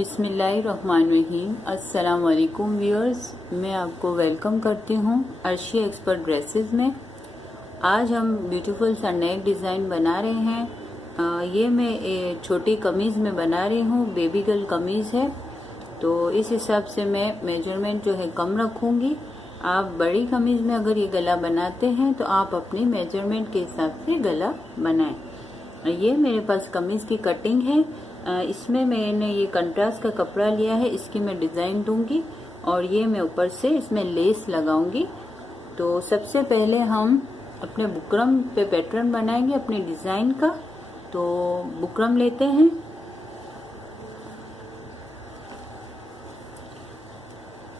बिस्मिल्लाहिर्रहमानिर्रहीम। अस्सलाम वालेकुम व्यूअर्स, मैं आपको वेलकम करती हूँ अर्शी एक्सपर्ट ड्रेसेस में। आज हम ब्यूटीफुल सा नेक डिज़ाइन बना रहे हैं। ये मैं छोटी कमीज़ में बना रही हूँ, बेबी गर्ल कमीज़ है, तो इस हिसाब से मैं मेजरमेंट जो है कम रखूँगी। आप बड़ी कमीज़ में अगर ये गला बनाते हैं तो आप अपनी मेजरमेंट के हिसाब से गला बनाएं। ये मेरे पास कमीज़ की कटिंग है। इसमें मैंने ये कंट्रास्ट का कपड़ा लिया है, इसकी मैं डिज़ाइन दूंगी और ये मैं ऊपर से इसमें लेस लगाऊंगी। तो सबसे पहले हम अपने बुकरम पे पैटर्न बनाएंगे अपने डिज़ाइन का। तो बुकरम लेते हैं।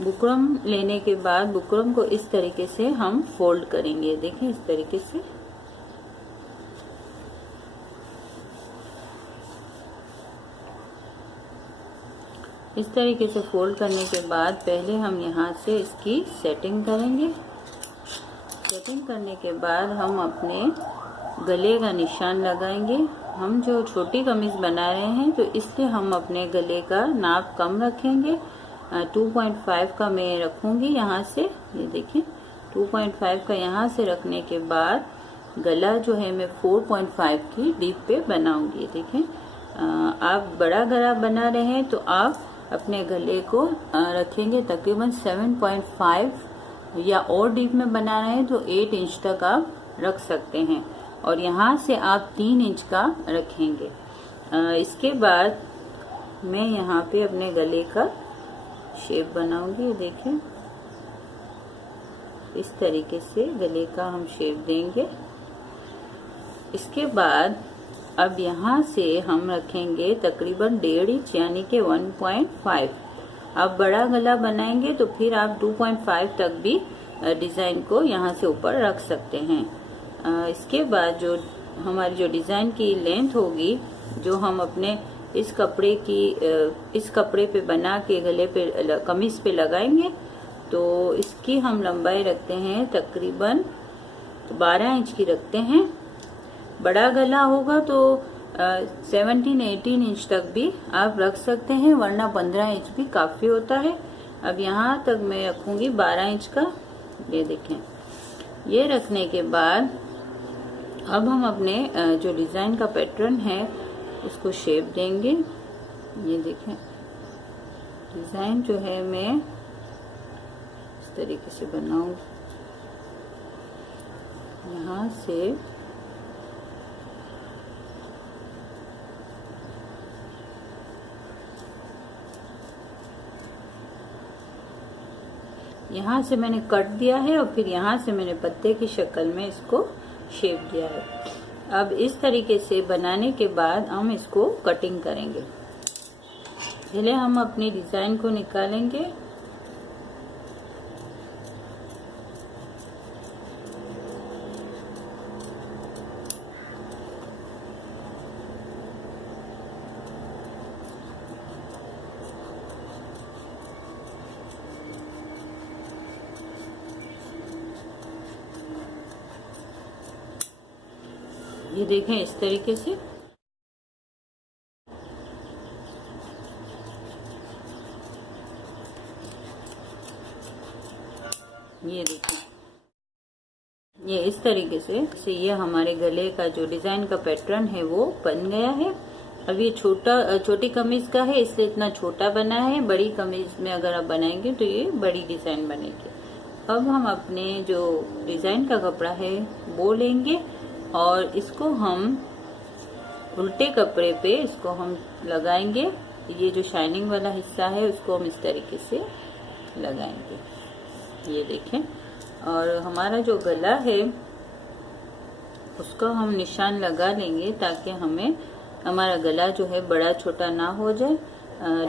बुकरम लेने के बाद बुकरम को इस तरीके से हम फोल्ड करेंगे। देखें, इस तरीके से इस तरीके से फोल्ड करने के बाद पहले हम यहाँ से इसकी सेटिंग करेंगे। सेटिंग करने के बाद हम अपने गले का निशान लगाएंगे। हम जो छोटी कमीज बना रहे हैं तो इसलिए हम अपने गले का नाप कम रखेंगे। 2.5 का मैं रखूंगी यहाँ से। ये देखिए, 2.5 का यहाँ से रखने के बाद गला जो है मैं 4.5 की डीप पे बनाऊंगी। देखें, आप बड़ा गला बना रहे हैं तो आप अपने गले को रखेंगे तकरीबन 7.5 या और डीप में बना रहे हैं तो 8 इंच तक आप रख सकते हैं और यहाँ से आप 3 इंच का रखेंगे। इसके बाद मैं यहाँ पे अपने गले का शेप बनाऊंगी। देखें, इस तरीके से गले का हम शेप देंगे। इसके बाद अब यहाँ से हम रखेंगे तकरीबन 1.5 इंच यानी कि 1.5। आप बड़ा गला बनाएंगे तो फिर आप 2.5 तक भी डिज़ाइन को यहाँ से ऊपर रख सकते हैं। इसके बाद जो हमारी जो डिज़ाइन की लेंथ होगी, जो हम अपने इस कपड़े पे बना के गले पे कमीज पे लगाएंगे, तो इसकी हम लंबाई रखते हैं तकरीबन 12 इंच की रखते हैं। बड़ा गला होगा तो 17-18 इंच तक भी आप रख सकते हैं, वरना 15 इंच भी काफ़ी होता है। अब यहाँ तक मैं रखूँगी 12 इंच का। ये देखें, ये रखने के बाद अब हम अपने जो डिज़ाइन का पैटर्न है उसको शेप देंगे। ये देखें, डिज़ाइन जो है मैं इस तरीके से बनाऊँगी। यहाँ से यहाँ से मैंने कट दिया है और फिर यहाँ से मैंने पत्ते की शक्ल में इसको शेप दिया है। अब इस तरीके से बनाने के बाद हम इसको कटिंग करेंगे। पहले हम अपनी डिज़ाइन को निकालेंगे। ये देखें, इस तरीके से ये देखें, ये इस तरीके से ये हमारे गले का जो डिज़ाइन का पैटर्न है वो बन गया है। अब ये छोटी कमीज का है इसलिए इतना छोटा बना है। बड़ी कमीज में अगर आप बनाएंगे तो ये बड़ी डिज़ाइन बनेगी। अब हम अपने जो डिज़ाइन का कपड़ा है वो लेंगे और इसको हम उल्टे कपड़े पे इसको हम लगाएंगे। ये जो शाइनिंग वाला हिस्सा है उसको हम इस तरीके से लगाएंगे। ये देखें, और हमारा जो गला है उसका हम निशान लगा लेंगे ताकि हमारा गला जो है बड़ा छोटा ना हो जाए।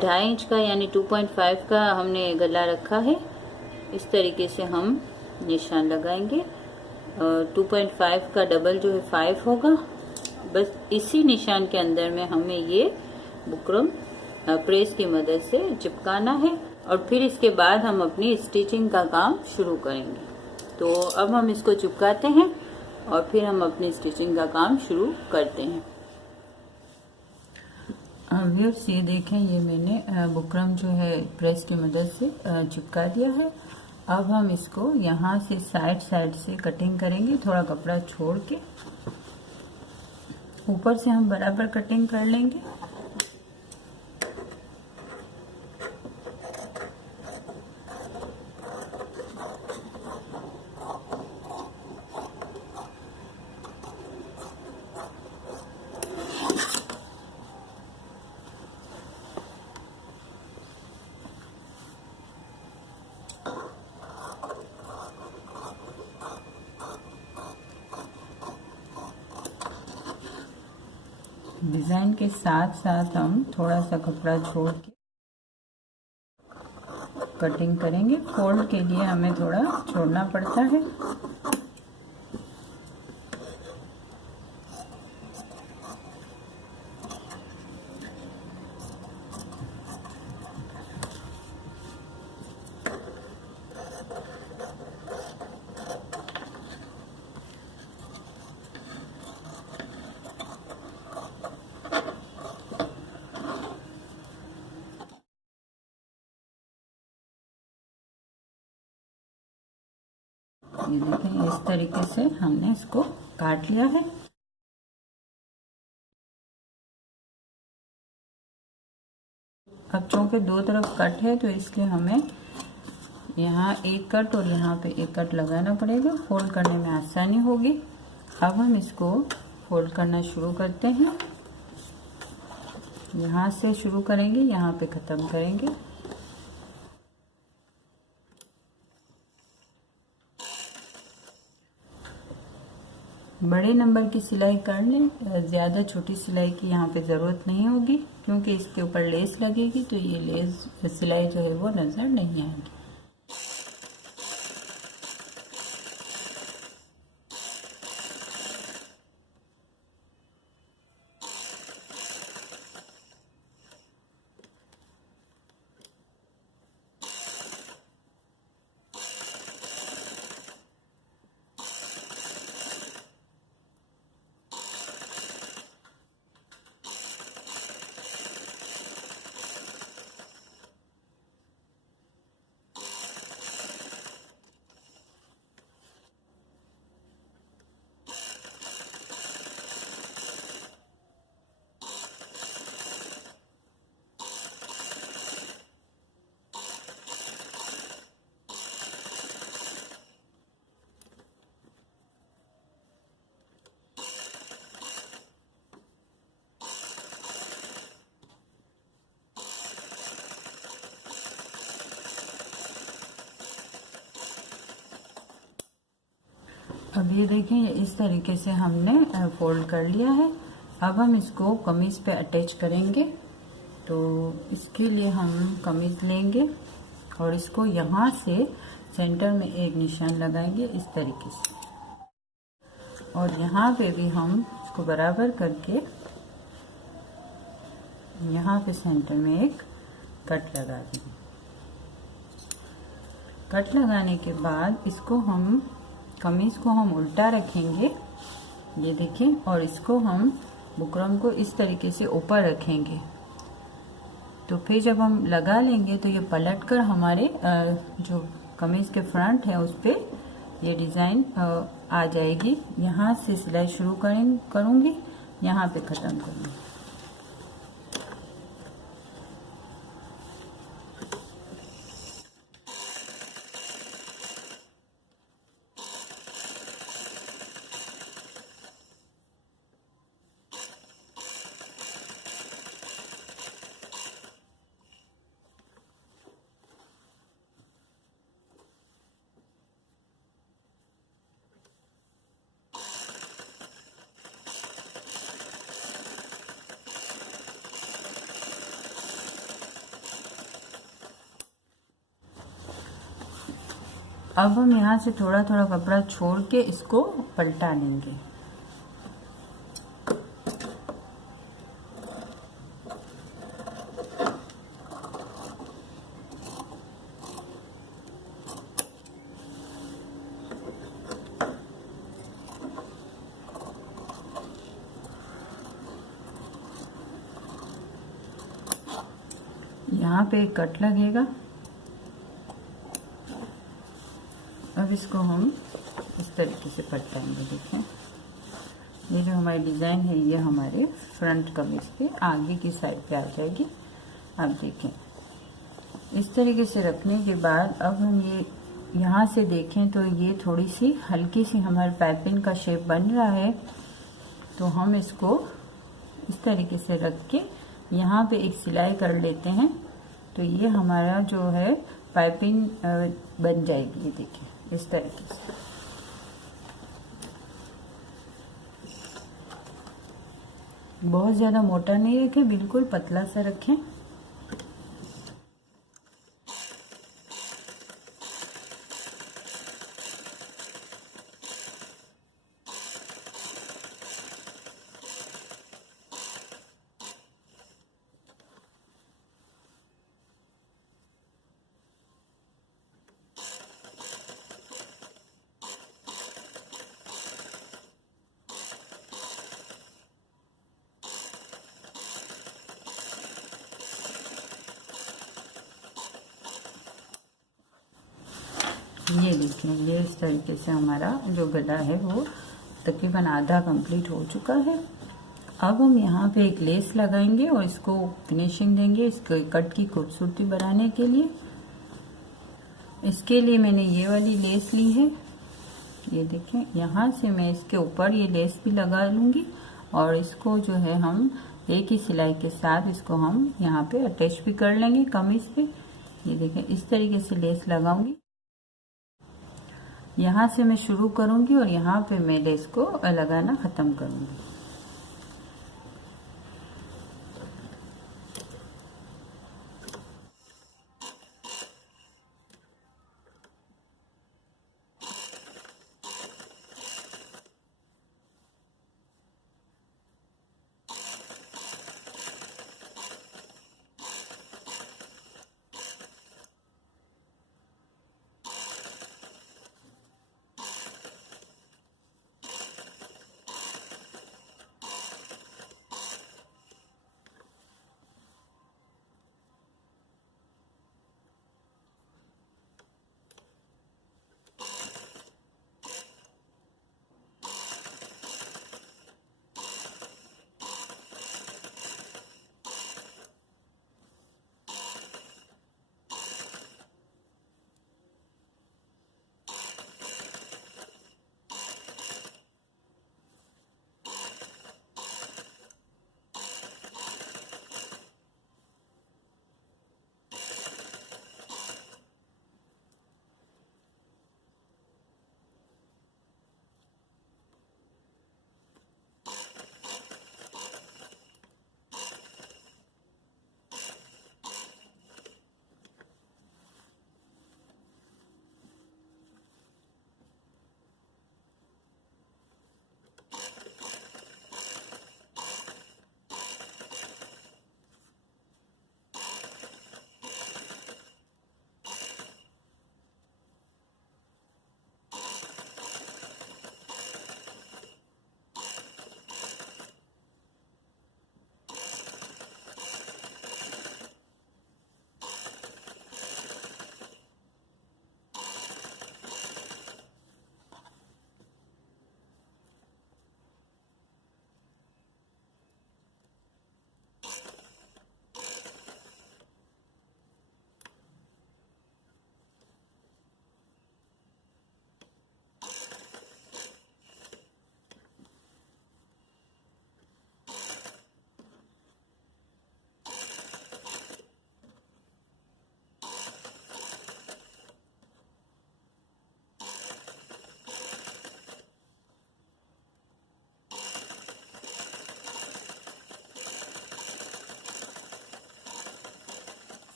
2.5 इंच का यानी 2.5 का हमने गला रखा है। इस तरीके से हम निशान लगाएंगे। 2.5 का डबल जो है 5 होगा। बस इसी निशान के अंदर में हमें ये बुकरम प्रेस की मदद से चिपकाना है और फिर इसके बाद हम अपनी स्टिचिंग का काम शुरू करेंगे। तो अब हम इसको चिपकाते हैं और फिर हम अपनी स्टिचिंग का काम शुरू करते हैं। व्यूअर्स ये देखें, ये मैंने बुकरम जो है प्रेस की मदद से चिपका दिया है। अब हम इसको यहाँ से साइड से कटिंग करेंगे, थोड़ा कपड़ा छोड़ के ऊपर से हम बराबर कटिंग कर लेंगे। डिज़ाइन के साथ साथ हम थोड़ा सा कपड़ा छोड़ के कटिंग करेंगे। फोल्ड के लिए हमें थोड़ा छोड़ना पड़ता है। ये देखें, इस तरीके से हमने इसको काट लिया है। अब चूंकि दो तरफ कट है तो इसलिए हमें यहाँ एक कट और यहाँ पे एक कट लगाना पड़ेगा, फोल्ड करने में आसानी होगी। अब हम इसको फोल्ड करना शुरू करते हैं। यहाँ से शुरू करेंगे, यहाँ पे ख़त्म करेंगे। बड़े नंबर की सिलाई कर लें, ज़्यादा छोटी सिलाई की यहाँ पे ज़रूरत नहीं होगी, क्योंकि इसके ऊपर लेस लगेगी तो ये लेस सिलाई जो है वो नज़र नहीं आएगी। अब ये देखें, इस तरीके से हमने फोल्ड कर लिया है। अब हम इसको कमीज पे अटैच करेंगे। तो इसके लिए हम कमीज लेंगे और इसको यहाँ से सेंटर में एक निशान लगाएंगे इस तरीके से, और यहाँ पे भी हम इसको बराबर करके यहाँ पे सेंटर में एक कट लगा देंगे। कट लगाने के बाद इसको हम कमीज को हम उल्टा रखेंगे, ये देखें, और इसको हम बुकरम को इस तरीके से ऊपर रखेंगे। तो फिर जब हम लगा लेंगे तो ये पलटकर हमारे जो कमीज के फ्रंट है उस पर ये डिज़ाइन आ जाएगी। यहाँ से सिलाई शुरू करूँगी, यहाँ पे ख़त्म करूँगी। अब हम यहाँ से थोड़ा थोड़ा कपड़ा छोड़ के इसको पलटा लेंगे। यहाँ पे एक कट लगेगा। अब इसको हम इस तरीके से पलटाएंगे। देखें, ये जो हमारी डिज़ाइन है ये हमारे फ्रंट कमीज के आगे की साइड पे आ जाएगी। अब देखें, इस तरीके से रखने के बाद अब हम ये यहाँ से देखें तो ये थोड़ी सी हल्की सी हमारे पाइपिंग का शेप बन रहा है। तो हम इसको इस तरीके से रख के यहाँ पे एक सिलाई कर लेते हैं। तो ये हमारा जो है पाइपिंग बन जाएगी। ये देखिए इस तरीके से। बहुत ज़्यादा मोटा नहीं रखें, बिल्कुल पतला सा रखें। ये देखिए, ये इस तरीके से हमारा जो गला है वो तकरीबन आधा कंप्लीट हो चुका है। अब हम यहाँ पे एक लेस लगाएंगे और इसको फिनिशिंग देंगे इसके कट की खूबसूरती बढ़ाने के लिए। इसके लिए मैंने ये वाली लेस ली है। ये देखें, यहाँ से मैं इसके ऊपर ये लेस भी लगा लूँगी और इसको जो है हम एक ही सिलाई के साथ इसको हम यहाँ पे अटैच भी कर लेंगे कमीज पे। ये देखें, इस तरीके से लेस लगाऊंगी। यहाँ से मैं शुरू करूंगी और यहाँ पे मैं लेस को लगाना ख़त्म करूंगी।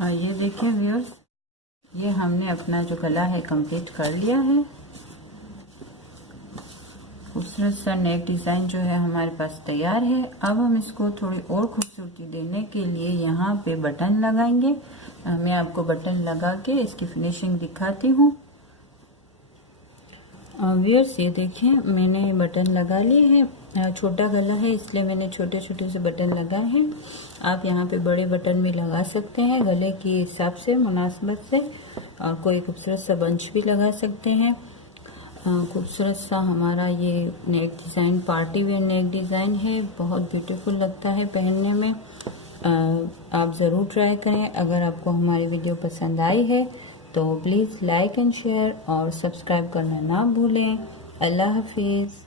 ये देखिए व्यूअर्स, ये हमने अपना जो गला है कंप्लीट कर लिया है। खूबसूरत सा नेक डिज़ाइन जो है हमारे पास तैयार है। अब हम इसको थोड़ी और खूबसूरती देने के लिए यहाँ पे बटन लगाएंगे। मैं आपको बटन लगा के इसकी फिनिशिंग दिखाती हूँ। व्यूअर्स, ये देखिए मैंने बटन लगा लिए हैं। छोटा गला है इसलिए मैंने छोटे छोटे से बटन लगा है। आप यहाँ पे बड़े बटन भी लगा सकते हैं गले के हिसाब से, मुनासिबत से, और कोई खूबसूरत सा बंच भी लगा सकते हैं। खूबसूरत सा हमारा ये नेक डिज़ाइन पार्टी वेयर नेक डिज़ाइन है, बहुत ब्यूटीफुल लगता है पहनने में। आप ज़रूर ट्राई करें। अगर आपको हमारी वीडियो पसंद आई है तो प्लीज़ लाइक एंड शेयर और सब्सक्राइब करना ना भूलें। अल्लाह हाफिज़।